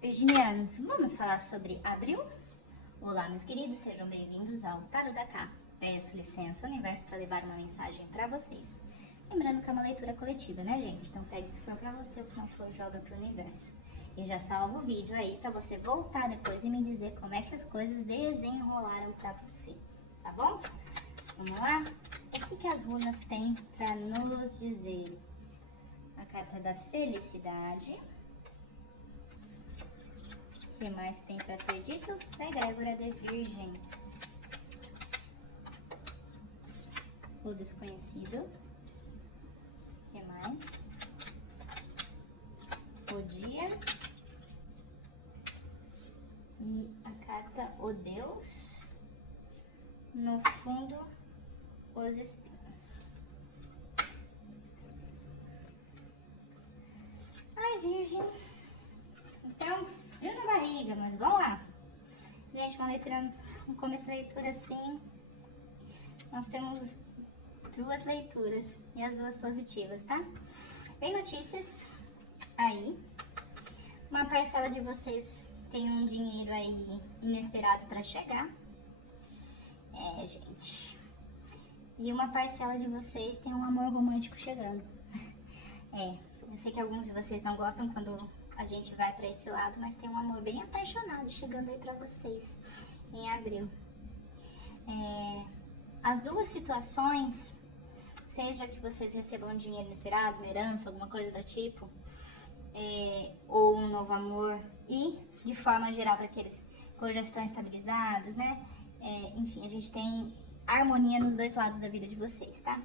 Virginianos, vamos falar sobre abril? Olá, meus queridos, sejam bem-vindos ao Tarot da Cá. Peço licença, universo, para levar uma mensagem para vocês. Lembrando que é uma leitura coletiva, né, gente? Então, pegue o que for para você, o que não for, joga pro universo. E já salva o vídeo aí para você voltar depois e me dizer como é que as coisas desenrolaram para você, tá bom? Vamos lá? O que as runas têm para nos dizer? A carta da felicidade. O que mais tem para ser dito? Da egrégora de Virgem. O desconhecido. O que mais? O dia. E a carta O Deus. No fundo, os espinhos. Ai, Virgem. Então, frio na barriga, mas vamos lá. Gente, uma leitura, no começo da leitura assim, nós temos duas leituras e as duas positivas, tá? Vem notícias aí. Uma parcela de vocês tem um dinheiro aí inesperado para chegar. É, gente. E uma parcela de vocês tem um amor romântico chegando. É, eu sei que alguns de vocês não gostam quando a gente vai pra esse lado, mas tem um amor bem apaixonado chegando aí pra vocês em abril. As duas situações, seja que vocês recebam um dinheiro inesperado, uma herança, alguma coisa do tipo, ou um novo amor, e de forma geral para aqueles que já estão estabilizados, né? Enfim, a gente tem harmonia nos dois lados da vida de vocês, tá?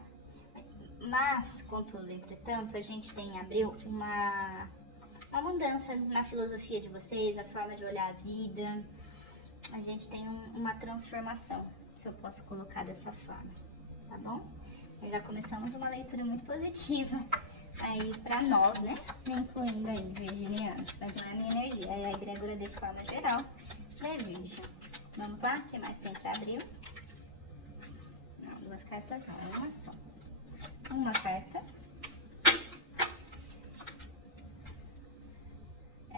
Mas, contudo, entretanto, a gente tem em abril uma mudança na filosofia de vocês, a forma de olhar a vida. A gente tem uma transformação, se eu posso colocar dessa forma, tá bom? E já começamos uma leitura muito positiva aí pra nós, né? Incluindo aí virginianos, mas não é a minha energia, é a egrégora de forma geral da Virgem. Vamos lá? O que mais tem pra abril? Não, duas cartas não, uma só. Uma carta.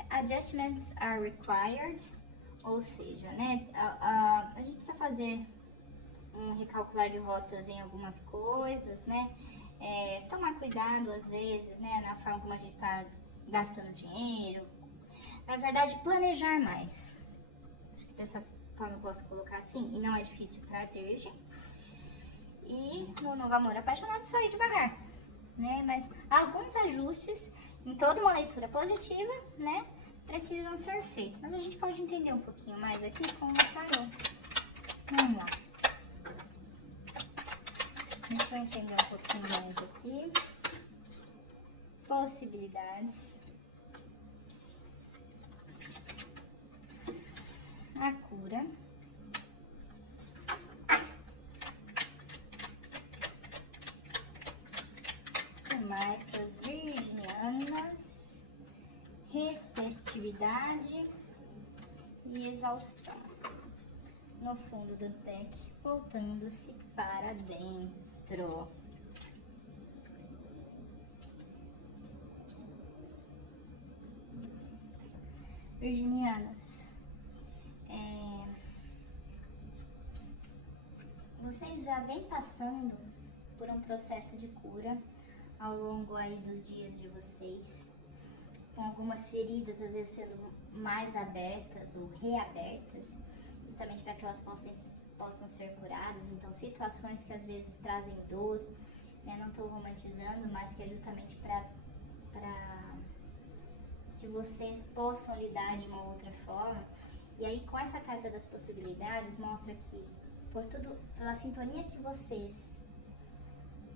Adjustments are required, ou seja, né, a gente precisa fazer um recalcular de rotas em algumas coisas, né, tomar cuidado às vezes, né, na forma como a gente está gastando dinheiro, na verdade planejar mais, acho que dessa forma eu posso colocar assim, e não é difícil para a Virgem, e no novo amor apaixonado só ir devagar, né, mas alguns ajustes em toda uma leitura positiva, né, precisam ser feitos. Mas a gente pode entender um pouquinho mais aqui com o tarô. Vamos lá. Deixa eu entender um pouquinho mais aqui. Possibilidades. A cura. O que mais para as virginianas? Receptividade e exaustão. No fundo do deck, voltando-se para dentro. Virginianos, vocês já vêm passando por um processo de cura ao longo aí dos dias de vocês, com algumas feridas às vezes sendo mais abertas ou reabertas, justamente para que elas possam ser curadas. Então, situações que às vezes trazem dor, né? Não estou romantizando, mas que é justamente para que vocês possam lidar de uma outra forma. E aí, com essa carta das possibilidades, mostra que pela sintonia que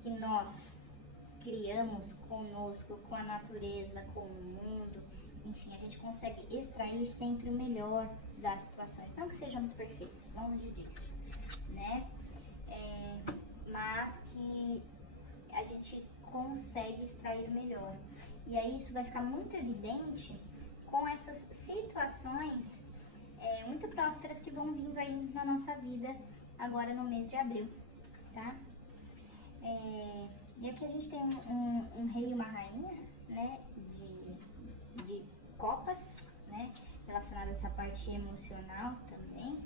nós criamos conosco, com a natureza, com o mundo, enfim, a gente consegue extrair sempre o melhor das situações. Não que sejamos perfeitos, longe disso, né? Mas que a gente consegue extrair o melhor. E aí isso vai ficar muito evidente com essas situações muito prósperas que vão vindo aí na nossa vida agora no mês de abril, tá? E aqui a gente tem um rei e uma rainha, né, de copas, né, relacionado a essa parte emocional também.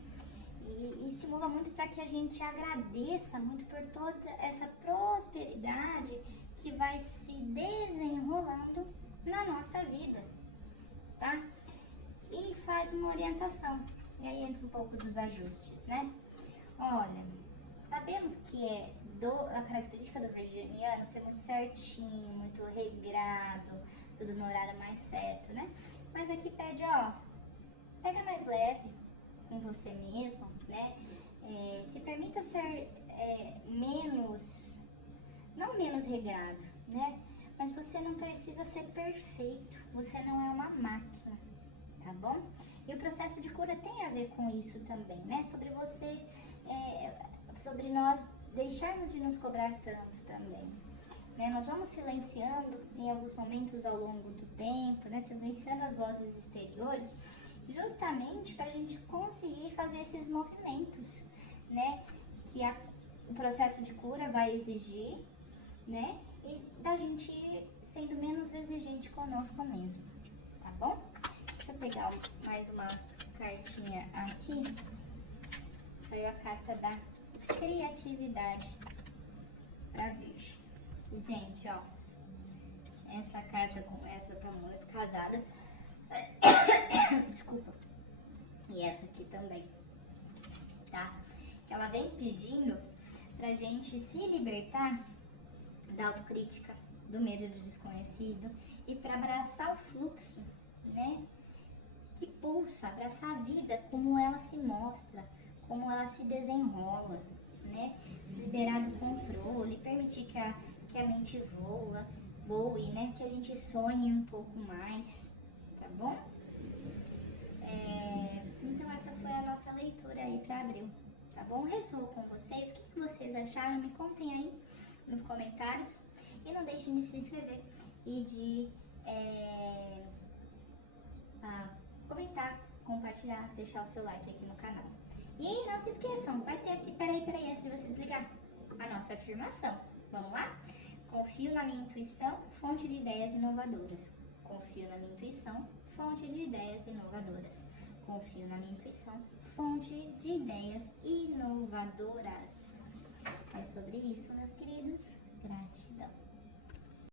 E estimula muito para que a gente agradeça muito por toda essa prosperidade que vai se desenrolando na nossa vida, tá? E faz uma orientação. E aí entra um pouco dos ajustes, né? Olha, sabemos que a característica do virginiano ser muito certinho, muito regrado, tudo no horário mais certo, né? Mas aqui pede, ó, pega mais leve com você mesmo, né? Se permita ser não menos regrado, né? Mas você não precisa ser perfeito, você não é uma máquina, tá bom? E o processo de cura tem a ver com isso também, né? Sobre você, sobre nós deixarmos de nos cobrar tanto também. Né? Nós vamos silenciando em alguns momentos ao longo do tempo, né? Silenciando as vozes exteriores, justamente para a gente conseguir fazer esses movimentos, né? Que o processo de cura vai exigir, né? E da gente sendo menos exigente conosco mesmo, tá bom? Deixa eu pegar mais uma cartinha aqui. Saiu a carta da criatividade pra Virgem. E, gente, ó, essa carta com essa tá muito casada. Desculpa. E essa aqui também, tá? Que ela vem pedindo pra gente se libertar da autocrítica, do medo do desconhecido e para abraçar o fluxo, né? Que pulsa, abraçar a vida como ela se mostra, como ela se desenrola, né? Se liberar do controle, permitir que a mente voe, né? Que a gente sonhe um pouco mais, tá bom? Então essa foi a nossa leitura aí para abril, tá bom? Ressoou com vocês? O que vocês acharam? Me contem aí nos comentários. E não deixem de se inscrever e de comentar, compartilhar, deixar o seu like aqui no canal. E não se esqueçam, vai ter aqui, peraí, antes de você desligar, a nossa afirmação. Vamos lá? Confio na minha intuição, fonte de ideias inovadoras. Confio na minha intuição, fonte de ideias inovadoras. Confio na minha intuição, fonte de ideias inovadoras. É sobre isso, meus queridos. Gratidão.